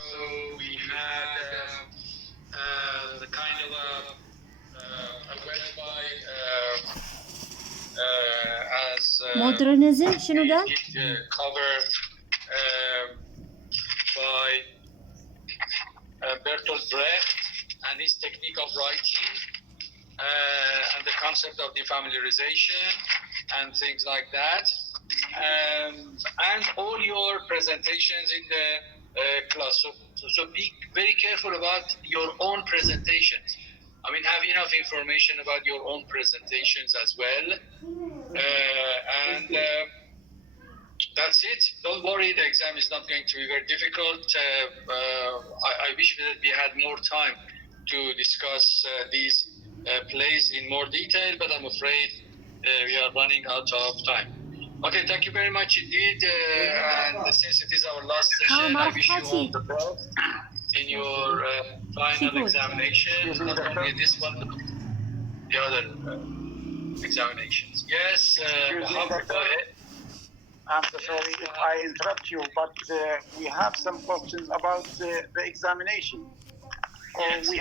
So we had the kind of a website as Modernize شنو قال؟ covered by Bertolt Brecht and his technique of writing and the concept of defamiliarization and things like that. And all your presentations in the class. So be very careful about your own presentations. I mean, have enough information about your own presentations as well. And that's it. Don't worry, the exam is not going to be very difficult. I wish that we had more time to discuss these plays in more detail, but I'm afraid we are running out of time. Okay, thank you very much indeed. And since it is our last session, I wish you all the best in your final examination, not only this one, but the other examinations. Yes, Mohammed, go ahead. I'm so sorry if I interrupt you, but we have some questions about the examination. Yes. We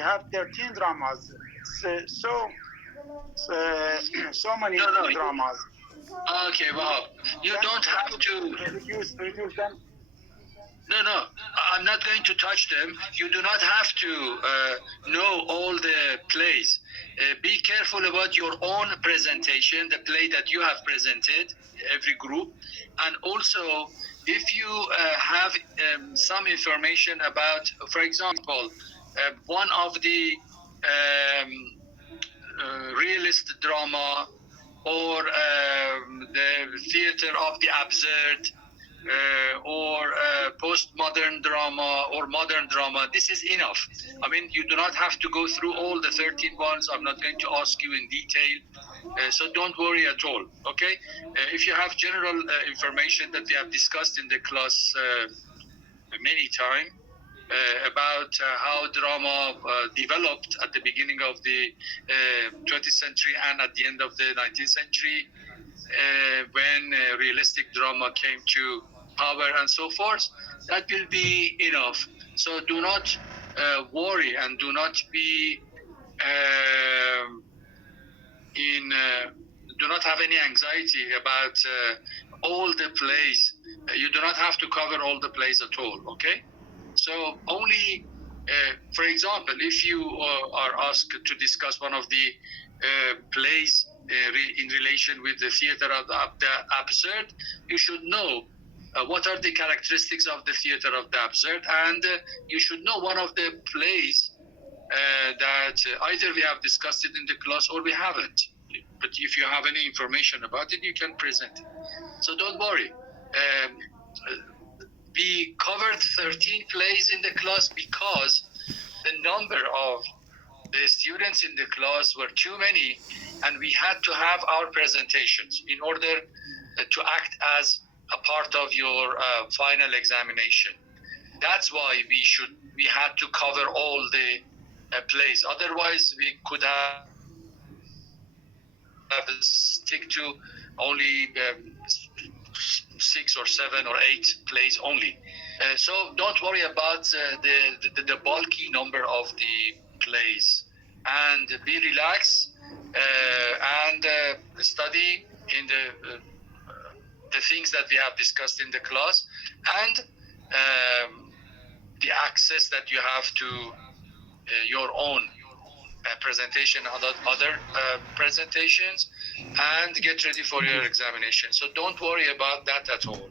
have 13 dramas. So many dramas. Okay, well, you don't have to. Reduce them. No, I'm not going to touch them. You do not have to know all the plays. Be careful about your own presentation, the play that you have presented, every group. And also, if you have some information about, for example, one of the realist drama or the theater of the absurd, or postmodern drama or modern drama, this is enough. I mean, you do not have to go through all the 13 ones. I'm not going to ask you in detail. So don't worry at all, okay? If you have general information that we have discussed in the class many times, about how drama developed at the beginning of the 20th century and at the end of the 19th century, when realistic drama came to power and so forth, that will be enough. So do not worry and do not be do not have any anxiety about all the plays. You do not have to cover all the plays at all, okay? So only, for example, if you are asked to discuss one of the plays in relation with the theater of the absurd, you should know what are the characteristics of the theater of the absurd, and you should know one of the plays that either we have discussed it in the class or we haven't. But if you have any information about it, you can present it. So don't worry. We covered 13 plays in the class because the number of the students in the class were too many, and we had to have our presentations in order to act as a part of your final examination. That's why we had to cover all the plays. Otherwise, we could have stick to only 6 or 7 or 8 plays only. So don't worry about the bulky number of the plays, and be relaxed and study in the things that we have discussed in the class, and the access that you have to your own presentation, other presentations, and get ready for your examination. So don't worry about that at all.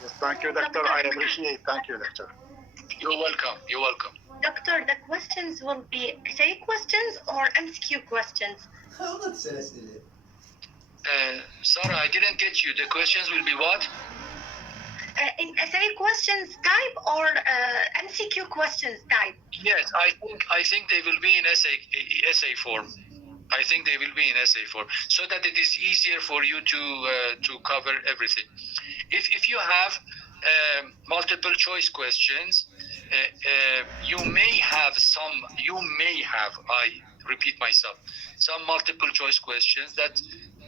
Yes, thank you, Doctor. I appreciate. Thank you, Doctor. You're welcome. You're welcome. Doctor, the questions will be essay questions or MCQ questions? Sarah, I didn't get you. The questions will be what? In essay questions type or MCQ questions type? Yes, I think they will be in essay form. I think they will be in essay form, so that it is easier for you to cover everything. If you have multiple choice questions, you may have, I repeat myself, some multiple choice questions that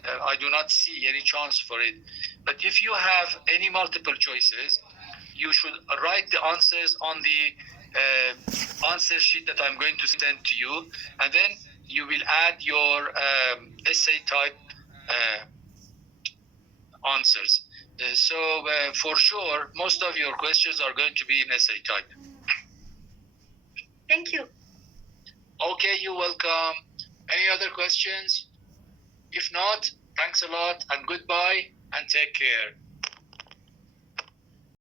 I do not see any chance for it. But if you have any multiple choices, you should write the answers on the answer sheet that I'm going to send to you, and then you will add your essay type answers. So for sure, most of your questions are going to be in essay type. Thank you. Okay, you're welcome. Any other questions? If not, thanks a lot and goodbye and take care.